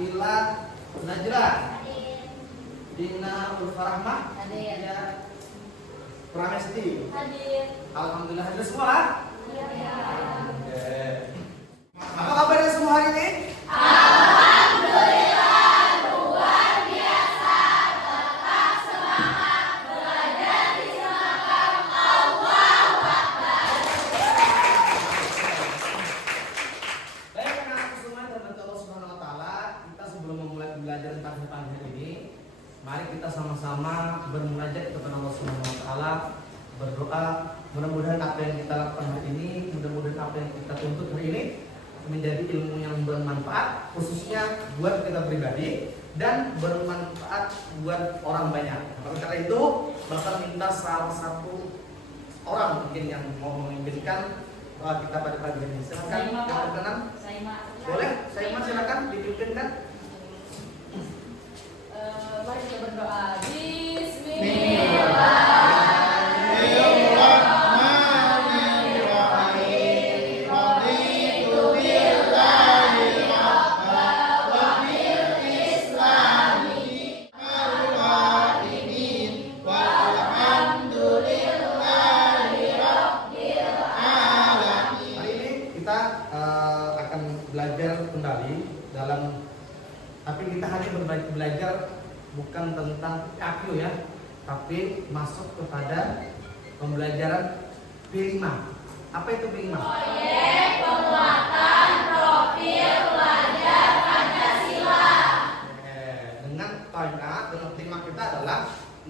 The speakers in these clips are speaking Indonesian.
Akila Najla, Dina Ulfarahmah, ya, Pramesti, alhamdulillah hadir semua. Oke. Apa kabarnya semua hari ini? Mari kita sama-sama bermunajat kepada Allah Subhanahu wa taala, berdoa, mudah-mudahan apa yang kita lakukan hari ini, mudah-mudahan apa yang kita tuntut hari ini menjadi ilmu yang bermanfaat khususnya buat kita pribadi dan bermanfaat buat orang banyak. Maka karena itu bakal minta salah satu orang mungkin yang mau memimpinkan kita pada pagi ini. Silakan yang berkenan. Boleh, saya silakan dipimpinkan. Mari kita berdoa. Tapi kita hanya belajar bukan tentang IQ ya, tapi masuk kepada pembelajaran P5. Apa itu P5? Proyek penguatan profil pelajar Pancasila. Dengan tema kita adalah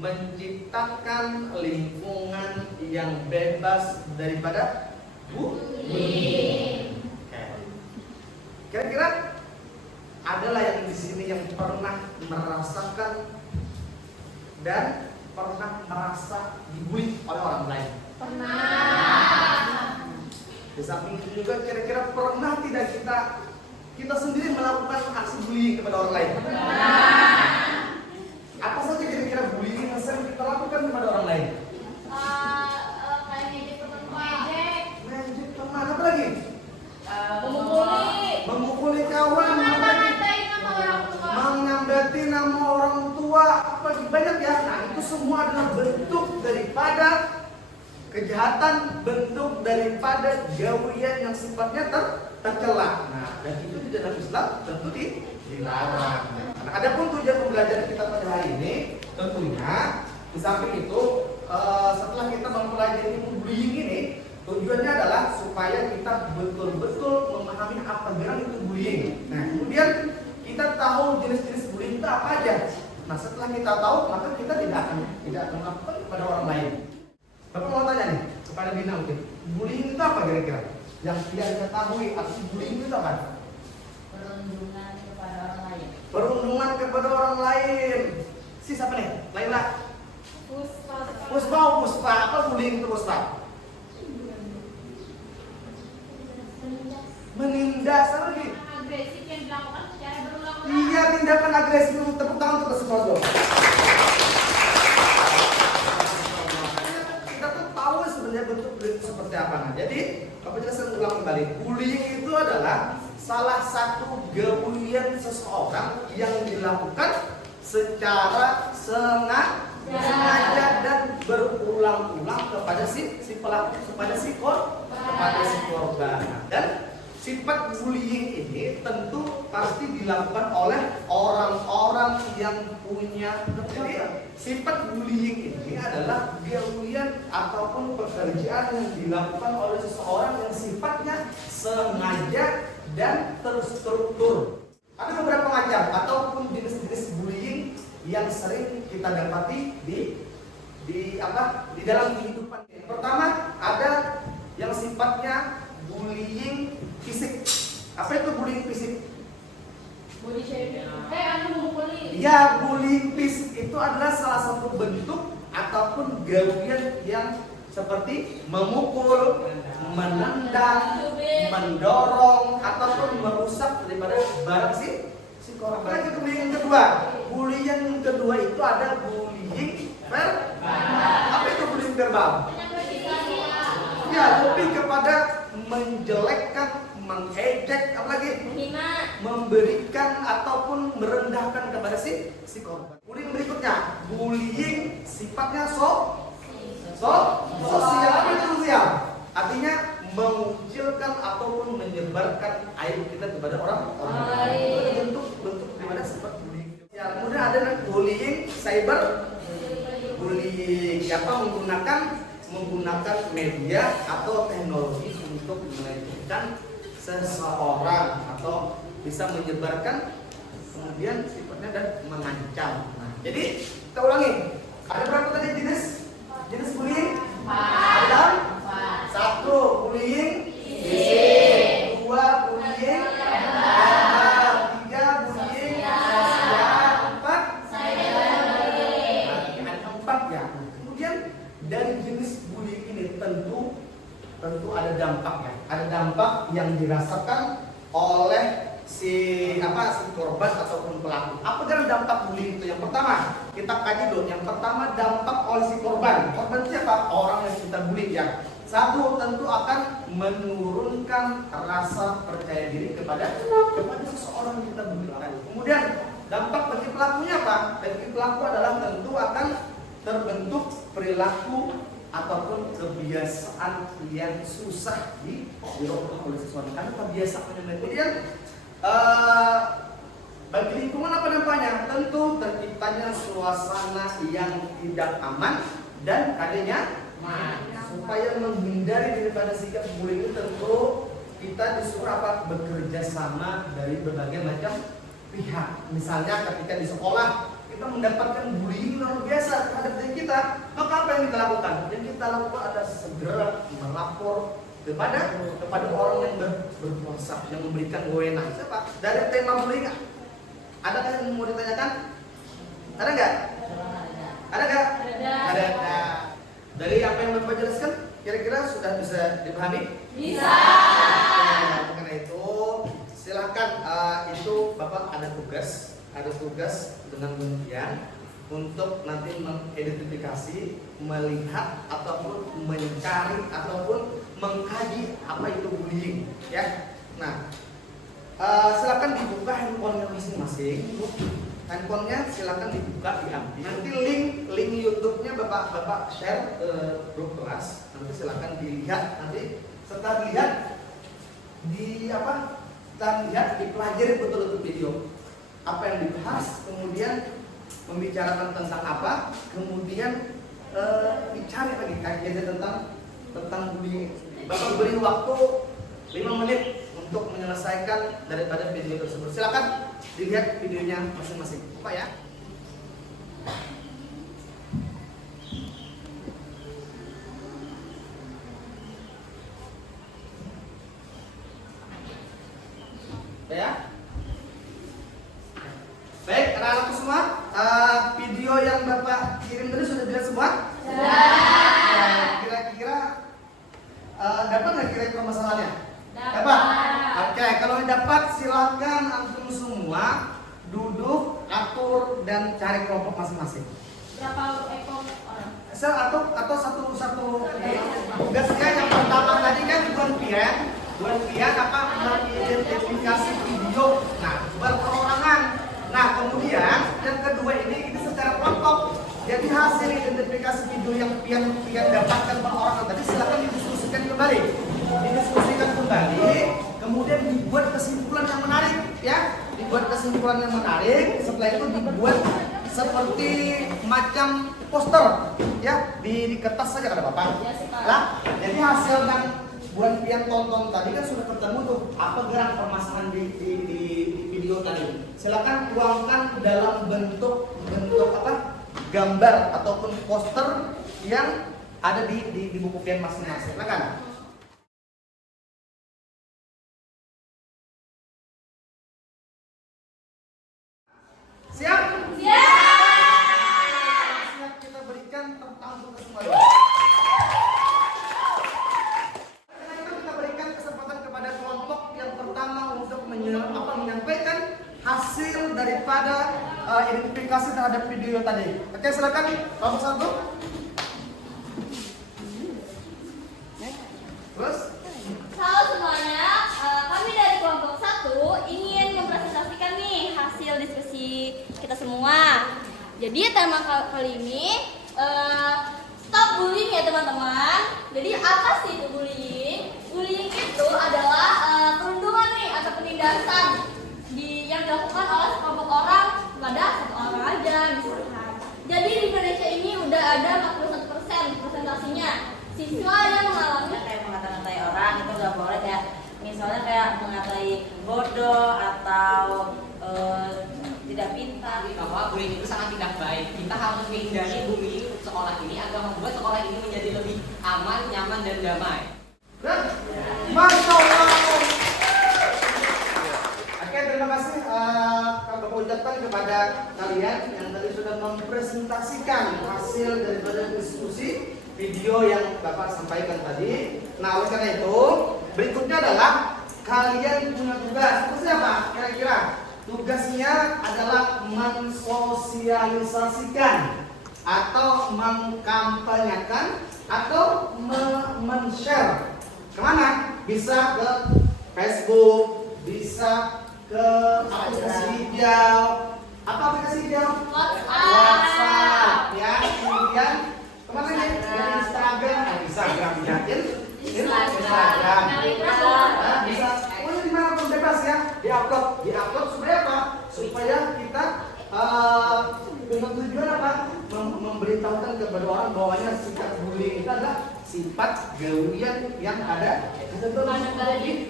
menciptakan lingkungan yang bebas daripada bullying. Kira-kira adalah yang di sini yang pernah merasakan dan pernah merasa dibully oleh orang lain? Pernah. Di samping itu juga kira-kira pernah tidak kita sendiri melakukan aksi bullying kepada orang lain? Pernah. Apa saja kira-kira bullying yang sering kita lakukan kepada orang lain? Kayak ngejek teman, Ngejek teman, apa lagi? Memukuli kawan, mengambil nama orang tua, banyak ya. Nah, itu semua adalah bentuk daripada kejahatan, bentuk daripada gawian yang sifatnya tercela. Nah, dan itu di dalam Islam tentu dilarang. Nah, adapun tujuan pembelajaran kita pada hari ini, tentunya di samping itu setelah kita mempelajari bullying ini, tujuannya adalah supaya kita betul-betul memahami apa itu bullying. Nah, kemudian kita tahu jenis-jenis bullying itu apa aja. Nah, setelah kita tahu, maka kita tidak akan melakukan kepada orang lain. Bapak mau tanya nih kepada Dina mungkin, bullying itu apa kira-kira? Yang dia ketahui arti bullying itu apa? Perundungan kepada orang lain. Perundungan kepada orang lain. Si siapa nih? Laila. Puspa. Apa bullying itu Puspa? Menindas apa lagi? Agresif yang dilakukan secara berulang-ulang. Iya, tindakan agresif. Tepuk tangan untuk semua dong. Kita tuh tahu sebenarnya bentuk bullying itu seperti apa. Nah, jadi Bapak jelaskan ulang kembali. Bullying itu adalah salah satu gawian seseorang yang dilakukan secara sengaja dan berulang-ulang kepada si pelaku, kepada si korban. Dan sifat bullying ini tentu pasti dilakukan oleh orang-orang yang punya. Jadi sifat bullying ini adalah gawian ataupun pekerjaan yang dilakukan oleh seseorang yang sifatnya sengaja dan terstruktur. Ada beberapa macam ataupun jenis-jenis bullying yang sering kita dapati di dalam kehidupan. Pertama, ada yang sifatnya bullying fisik. Apa itu bullying fisik? Body shaming. Memukuli. Ya, bullying fisik itu adalah salah satu bentuk ataupun gawian yang seperti memukul, menendang, mendorong ataupun merusak daripada barang si korban. Lagi bullying yang kedua. Bullying yang kedua itu ada bullying verbal. Apa itu bullying verbal? Ya, lebih kepada menjelekkan, mengejek, apalagi menghina, memberikan ataupun merendahkan kepada si korban. Kemudian berikutnya, bullying sifatnya sosial. Apa itu sosial? Artinya mengucilkan ataupun menyebarkan aib kita kepada orang lain. Itu bentuk daripada sifat bullying. Ya, kemudian ada bullying cyber bullying. Siapa menggunakan media atau teknologi untuk melecehkan seseorang atau bisa menyebarkan kemudian sifatnya dan mengancam. Nah, jadi kita ulangi. Ada berapa tadi jenis bullying? Ada 1 bullying fisik, 2 bullying verbal, 3 bullying sosial, 4 cyberbullying. Ada 4 ya. Kemudian dari jenis bullying ini tentu ada dampak ya. Ada dampak yang dirasakan oleh si korban ataupun pelaku. Apa kan dampak bullying itu? Yang pertama, kita kaji dulu. Yang pertama, dampak oleh si korban. Korban siapa? Orang yang kita bully ya. 1, tentu akan menurunkan rasa percaya diri kepada seseorang yang kita bully. Kemudian dampak bagi pelakunya apa? Bagi pelaku adalah tentu akan terbentuk perilaku ataupun kebiasaan yang susah dirubah oleh seseorang karena kebiasaannya. Kemudian bagi lingkungan apa dampaknya? Tentu terciptanya suasana yang tidak aman dan adanya supaya menghindari daripada sikap bullying itu tentu kita disuruh apa? Bekerja sama dari berbagai macam pihak. Misalnya ketika di sekolah kita mendapatkan bullying luar biasa terhadap diri kita, maka apa yang kita lakukan? Yang kita lakukan adalah segera melapor kepada orang yang berkuasa, yang memberikan wewenang. Siapa? Dari tema bullying, adakah yang mau ditanyakan? Ada nggak? Ada nggak? Ada. Dari apa yang Bapak jelaskan, kira-kira sudah bisa dipahami? Bisa. Karena itu, silakan itu Bapak ada tugas dengan demikian untuk nanti mengidentifikasi, melihat ataupun mencari ataupun mengkaji apa itu bullying ya. Nah, silakan dibuka handphonenya masing-masing. Handphonenya silakan dibuka, diambil. Nanti link YouTube-nya Bapak share ke grup kelas. Nanti silakan dilihat. Nanti setelah dilihat dipelajari betul-betul video apa yang dibahas, kemudian membicarakan tentang apa, kemudian dicari lagi kajian tentang bullying. Bapak beri waktu 5 menit untuk menyelesaikan daripada video tersebut. Silakan dilihat videonya masing-masing. Pak ya. Ya. Baik, anak-anakku semua, video yang Bapak kirim tadi sudah dilihat semua? Sudah. Kira-kira dapat nggak kira-kira masalahnya? Dapat. Oke, kalau dapat silakan antum semua duduk, atur dan cari kelompok masing-masing. berapa ekor orang? Atau satu tugasnya yang pertama tadi kan Buan Pian mengidentifikasi video. Nah, berperorangan. Nah, kemudian yang kedua ini secara kelompok. Jadi hasil identifikasi video yang Pian dapatkan perorangan tadi silakan didiskusikan kembali. Kemudian dibuat kesimpulan yang menarik ya. Setelah itu dibuat seperti macam poster ya, di kertas saja ada Bapak. Lah, jadi hasil yang Buan Pian tonton tadi kan sudah ketemu tuh apa gerak permasalahan di video tadi. Silakan tuangkan dalam bentuk apa? Gambar ataupun poster yang ada di buku Pian masing-masing. Silakan. Siap? Siap kita berikan tentang tugas semua. Kita berikan kesempatan kepada kelompok yang pertama untuk menyampaikan hasil daripada identifikasi terhadap video tadi. Oke, silakan kelompok 1. Terus? Halo semuanya, kami tema kali ini stop bullying ya teman-teman. Jadi apa sih itu bullying? Bullying itu adalah perundungan nih atau penindasan yang dilakukan oleh sekelompok orang kepada satu orang aja misalkan. Jadi di Indonesia ini udah ada 41% presentasinya siswa yang mengalami kayak mengata-ngatai orang itu nggak boleh, kayak misalnya kayak mengatai bodoh atau tidak pintar. Bahwa bullying itu sangat tidak baik. Kita harus menghindari bullying sekolah ini agar membuat sekolah ini menjadi lebih aman, nyaman, dan damai. Masya Allah. Oke, terima kasih kami ucapkan kepada kalian yang tadi sudah mempresentasikan hasil daripada diskusi video yang Bapak sampaikan tadi. Nah, oleh karena itu, berikutnya adalah kalian punya tugas. Tugasnya apa? Kira-kira tugasnya adalah mensosialisasikan atau mengkampanyekan atau men-share. Kemana? Bisa ke Facebook, bisa ke aplikasi hijau. Apa aplikasi hijau? WhatsApp, ya. Kemudian kemana nih? Instagram, yakin? Instagram. Bisa. Pokoknya dimanapun bebas ya. Diupload supaya apa? Supaya kita dengan tujuan apa? Memberitahukan kepada orang bahwanya sikap bullying itu adalah sifat gawian yang ada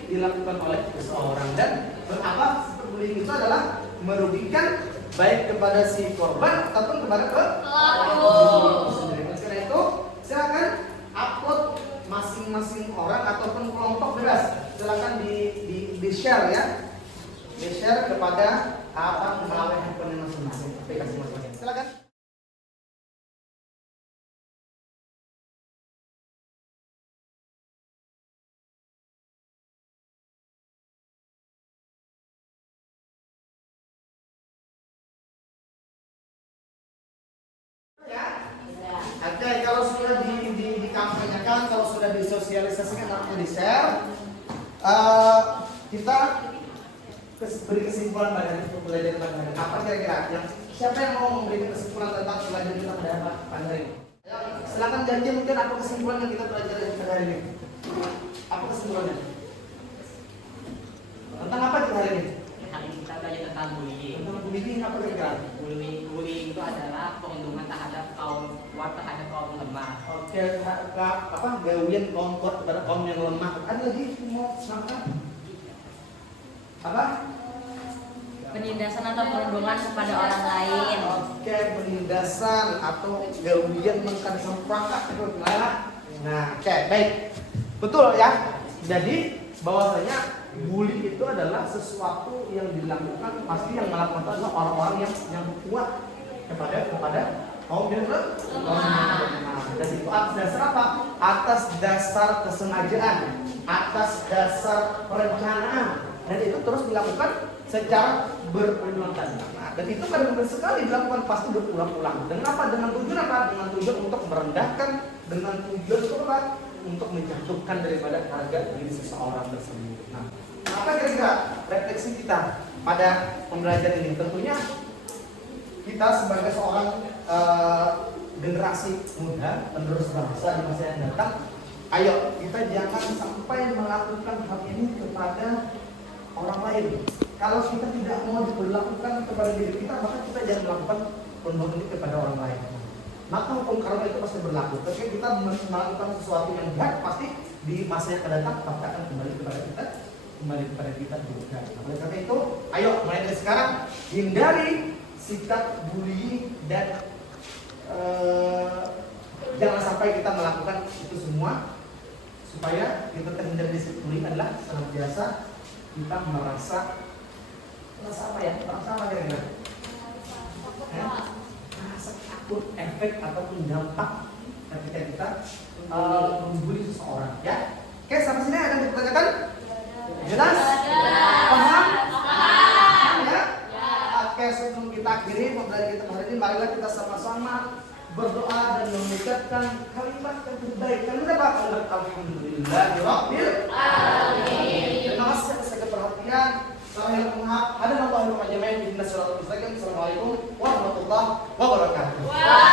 dilakukan oleh seseorang, dan berapa sifat bullying itu adalah merugikan baik kepada si korban ataupun kepada pelaku sendiri. Karena itu silakan upload masing-masing orang ataupun kelompok bebas, silakan di share ya, di share kepada apa melalui handphone masing-masing, aplikasi masing-masing. Silakan. Oke, kalau sudah dikampanyekan, kalau sudah disosialisasikan atau di-share, kita beri kesimpulan pada pelajaran pada hari ini. Apa kira-kira? Siapa yang mau memberi kesimpulan tentang pelajaran kita pada hari ini? Silakan janji mungkin apa kesimpulan yang kita pelajari pada hari ini. Apa kesimpulannya? Tentang apa kita hari ini? Hari ini kita belajar tentang bullying. Tentang bullying apa kira-kira? Bullying itu adalah perundungan terhadap kaum lemah. Oke, apa gawian kaum kuat kepada kaum yang lemah. Ada lagi mau sangka? Apa? Penindasan atau perundungan kepada orang lain. Oke, penindasan atau gawian mengkandaskan perangkat itu gimana? Nah, oke, baik. Betul ya. Jadi bahwasanya bully itu adalah sesuatu yang dilakukan, pasti yang melakukan itu adalah orang-orang yang kuat kepada kaum yang lemah. Dan itu atas dasar apa? Atas dasar kesengajaan, atas dasar perencanaan, dan itu terus dilakukan secara berulang-ulang. Nah, dan itu kadang-kadang sekali dilakukan, pasti berulang-ulang. Dengan apa? Dengan tujuan apa? Dengan tujuan untuk merendahkan, dengan tujuan apa? Untuk menjatuhkan daripada harga diri seseorang tersebut. Nah, apa kira-kira refleksi kita pada pembelajaran ini? Tentunya kita sebagai seorang generasi muda penerus bangsa di masa yang datang, ayo kita jangan sampai melakukan hal ini kepada orang lain. Kalau kita tidak mau diberlakukan kepada diri kita, maka kita jangan melakukan perbuatan ini kepada orang lain. Maka hukum karma itu pasti berlaku. Ketika kita melakukan sesuatu yang jahat, pasti di masa yang akan datang pasti akan kembali kepada kita juga. Oleh karena itu, ayo mulai dari sekarang hindari sikap bullying dan jangan sampai kita melakukan itu semua, supaya kita terhindar dari sikap bullying adalah senantiasa kita merasa apa ya? Merasa apa kira-kira? Merasa takut efek ataupun dampak ketika kita membuli seseorang, ya. Oke, sampai sini ada yang ditanyakan? Jelas? Paham? Ya? Oke, sebelum kita akhiri pembelajaran kita hari ini, marilah kita sama-sama berdoa dan mengucapkan kalimat yang terbaik. Kalimat apa? Kalimat alhamdulillahirabbil alamin. Terima kasih atas segala perhatian. Assalamualaikum warahmatullahi wabarakatuh. Assalamualaikum warahmatullahi wabarakatuh. Wah.